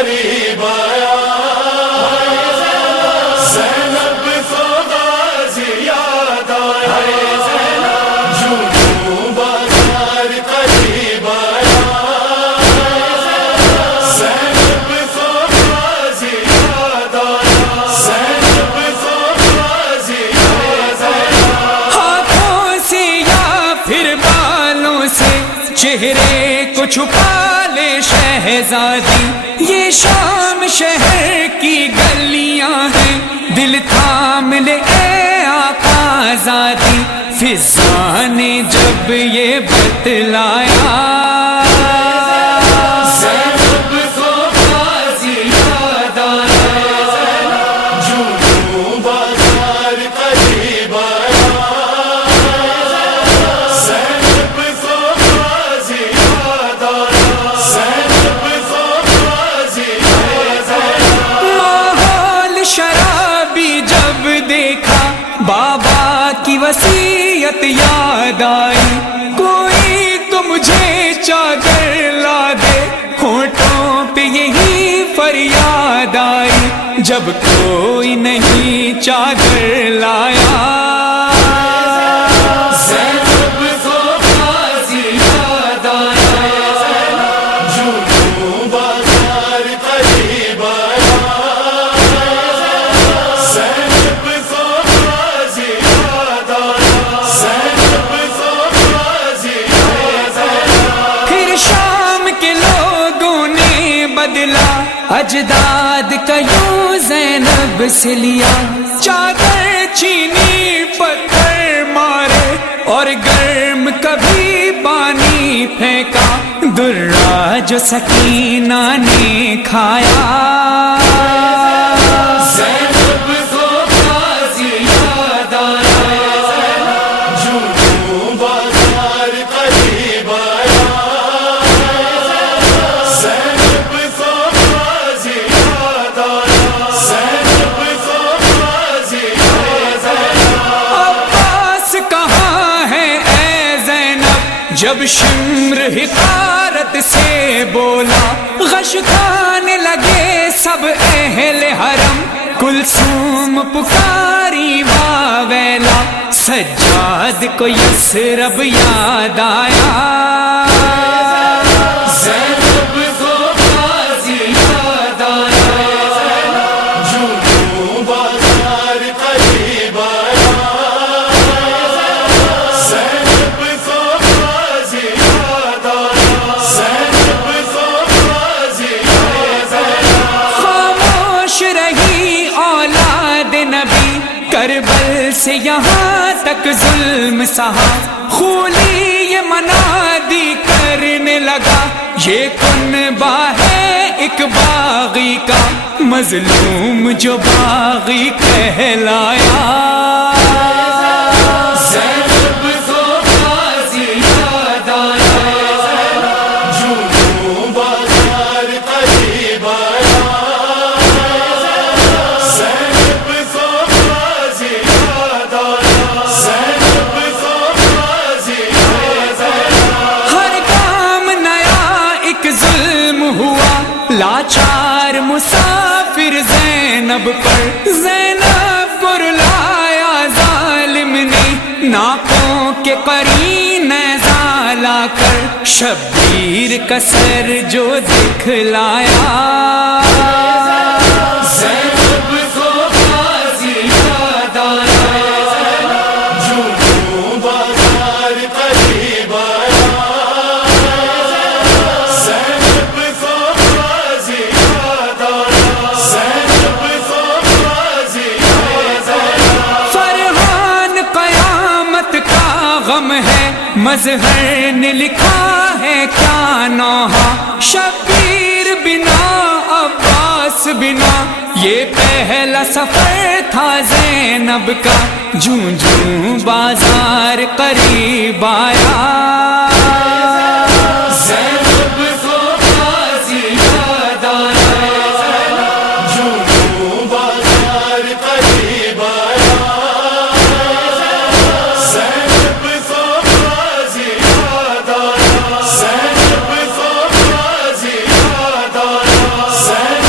قریب آیا، زینب کو غازی یاد آیا، جھوٹوں بازار قریب آیا، زینب کو غازی یاد آیا، زینب کو غازی یاد آیا۔ ہاتھوں سے یا پھر بالوں سے چہرے کو چھپا لے شہزادی، یہ شام شہر کی گلیاں ہیں، دل تھام لے اے آقا زادی، فضا نے جب یہ بتلایا، زینب کو غازی یاد آیا، جھوٹوں بازار قریب آیا، زینب کو غازی یاد آیا، زینب کو غازی یاد آیا۔ ماحول شرابی جب دیکھا، بابا کی وصیت یاد آئی، کوئی تو مجھے چادر لا دے، ہونٹوں پہ یہی فریاد آئی، جب کوئی نہیں چادر لایا، زینب کو غازی یاد آیا، جھوٹوں بازار قریب آیا، زینب کو غازی یاد آیا، زینب کو غازی یاد آیا۔ پھر شام کے لوگوں نے بدلا اجداد کا یوں زینب سے لیا، چادر چینی پتھر مارے اور گرم کبھی پانی پھینکا، درا جو سکینہ نے کھایا، زینب کو غازی یاد آیا، جھوٹوں بازار قریب آیا، زینب کو غازی یاد آیا، زینب کو غازی یاد آیا۔ عباس کہاں ہے اے زینب، جب شمر حقارت سے بولا، غش کھانے لگے سب اہل حرم، کلثوم پکاری واویلا، سجاد کو یثرب یاد آیا، زینب کو غازی یاد آیا، جھوٹوں بازار قریب آیا، زینب کو غازی یاد آیا، زینب کو غازی یاد آیا۔ خاموش رہی اولاد نبی، کربل سے یہاں تک ظلم سہا، خولی یہ منادی کرنے لگا، یہ کنبہ ہے ایک باغی کا، مظلوم جو باغی کہلایا، زینب کو غازی یاد آیا، جھوٹوں بازار قریب آیا، زینب کو غازی یاد آیا، زینب کو غازی یاد آیا۔ ہر کام نیا ایک ظلم ہوا، لاچار مسافر زینب پر، زینب کو رلایا ظالم نے، ناکوں کے قرین نیزہ لا کر، شبیر کا سر جو دکھلایا، زینب کو غازی یاد آیا، جھوٹوں بازار قریب آیا، زینب کو غازی یاد آیا، زینب کو غازی یاد آیا۔ فرحان قیامت کا غم ہے، مظہر نے لکھا ہے کیا نوحہ، شبیر بنا عباس بنا، یہ پہلا سفر تھا زینب کا، جوں جوں بازار قریب آیا، زینب کو غازی یاد آیا، جھوٹوں بازار قریب آیا، زینب کو غازی یاد آیا، زینب کو غازی یاد آیا، زینب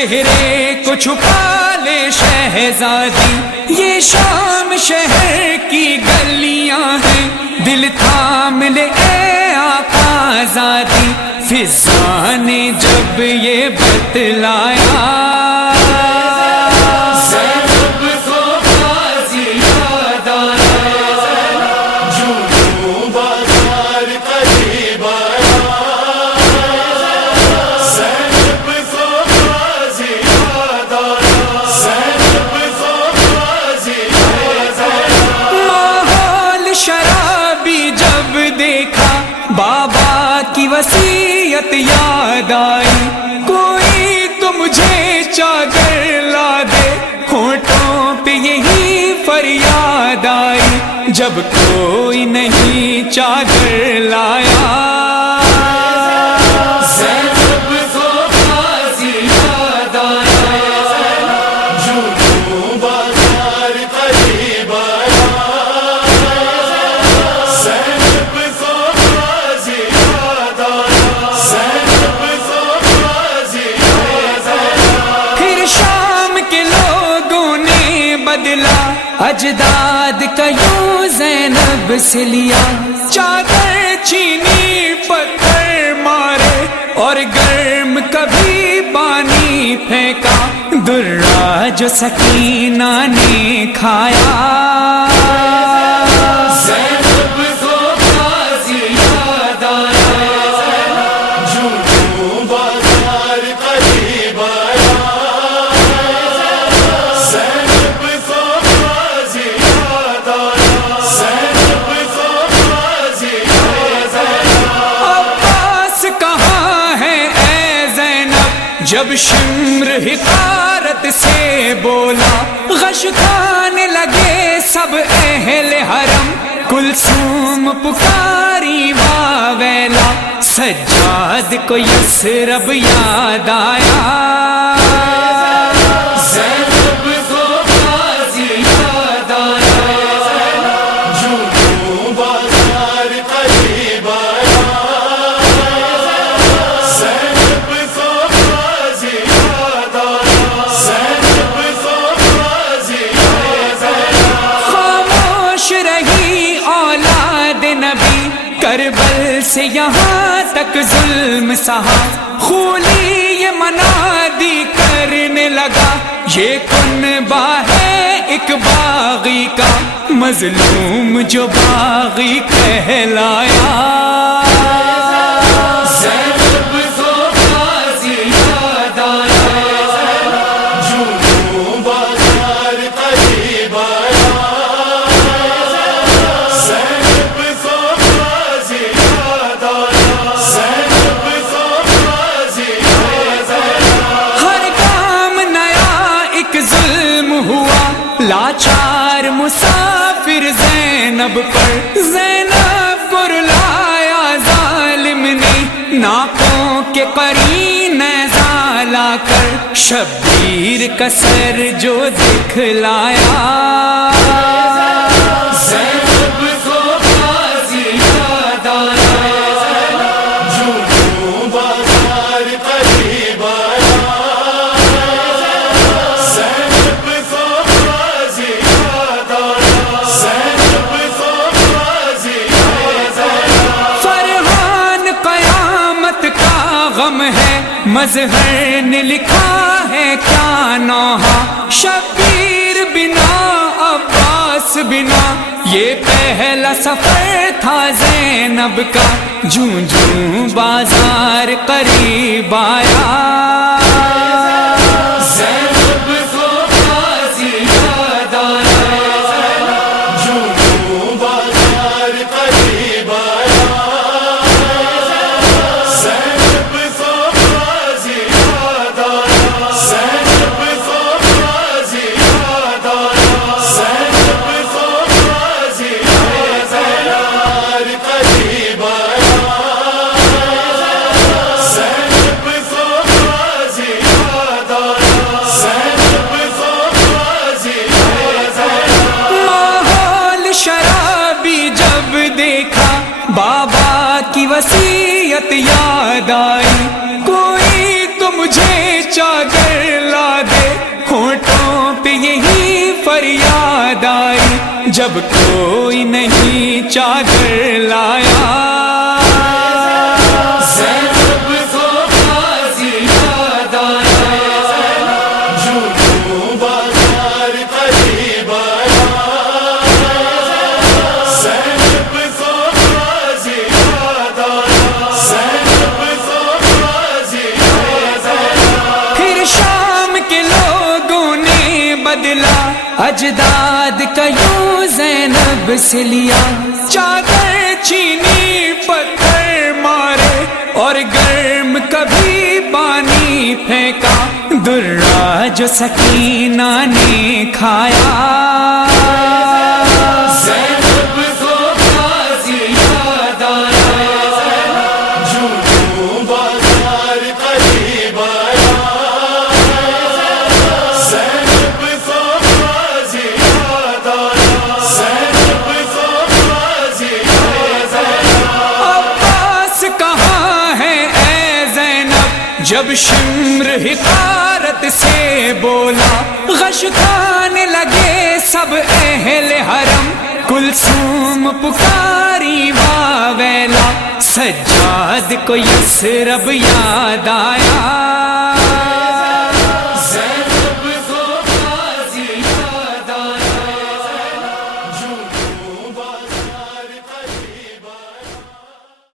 چہرے کو چھپا لے شہزادی، یہ شام شہر کی گلیاں ہیں، دل تھام لے اے آقا زادی، فضا نے جب یہ بتلایا زینب کو غازی یاد آیا، جنوں بازار قریب آیا، زینب کو غازی یاد آیا، زینب کو غازی یاد آیا۔ ماحول شرابی جب دیکھا، بابا کی وصیت یاد آئی، کوئی تو مجھے چادر لا دے، ہونٹوں پہ یہی فریاد آئی، جب کوئی نہیں چادر لایا زینب کو غازی یاد آیا، جنوں بازار قریب آیا، زینب کو غازی یاد آیا، زینب کو غازی یاد آیا۔ پھر شام کے لوگوں نے بدلا اجداد کا یوں زینب سے لیا، چادر چھینی پتھر مارے اور گرم کبھی پانی پھینکا، درا جو سکینہ نے کھایا زینب کو غازی یاد آیا، جنوں بازار قریب آیا، زینب کو غازی یاد آیا، زینب کو غازی یاد آیا۔ عباس کہاں ہے اے زینب، جب شمر حقارت سے بولا، غش کھانے لگے سب اہل حرم، کلثوم پکاری واویلا، سجاد کو یثرب یاد آیا زینب کو غازی یاد آیا، جنوں بازار قریب آیا، زینب کو غازی یاد آیا، زینب کو غازی یاد آیا۔ خاموش رہی اولاد نبی، کربل سے یہاں تک ظلم سہا، خولی یہ منادی کرنے لگا، یہ کنبہ ہے ایک باغی کا، مظلوم جو باغی کہلایا زینب کو غازی یاد آیا، جنوں بازار قریب آیا، زینب کو غازی یاد آیا، زینب کو غازی یاد آیا۔ ہر کام نیا ایک ظلم ہوا، لاچار مسافر زینب پر، زینب کو رلایا ظالم نے، ناکوں کے قرین لا کر، شبیر کا سر جو دکھلایا زینب کو غازی یاد آیا، جنوں بازار قریب آیا، زینب کو غازی یاد آیا، زینب کو غازی یاد آیا۔ فرحان قیامت کا غم ہے، مظہر نے لکھا ہے کیا نوحہ، شبیر بنا عباس بنا، یہ پہلا سفر تھا زینب کا، جوں جوں بازار قریب آیا زینب کو غازی یاد آیا، جنوں بازار قریب آیا، زینب کو غازی یاد آیا، زینب کو غازی یاد آیا، زینب کو غازی یاد آیا، قریب آیا، زینب کو غازی پہ یہی فریاد آئی جب کوئی نہیں چادر لایا. زینب کو غازی یاد آیا، جھوٹوں بازار قریب آیا. زینب کو غازی یاد آیا، زینب کو غازی یاد آیا. پھر شام کے لوگوں نے بدلا اجداد کا یوں زینب سے لیا. چادر چھینی پتھر مارے اور گرم کبھی پانی پھینکا. درہ جو سکینہ نے کھایا. زینب کو غازی یاد آیا، جھوٹوں بازار قریب آیا. زینب کو غازی یاد آیا، زینب کو غازی یاد آیا. عباس کہاں ہے اے زینب جب شمر حقارت سے بولا. غش کھانے لگے سب اہل حرم، کلثوم پکاری واویلا. سجاد کو یثرب یاد آیا.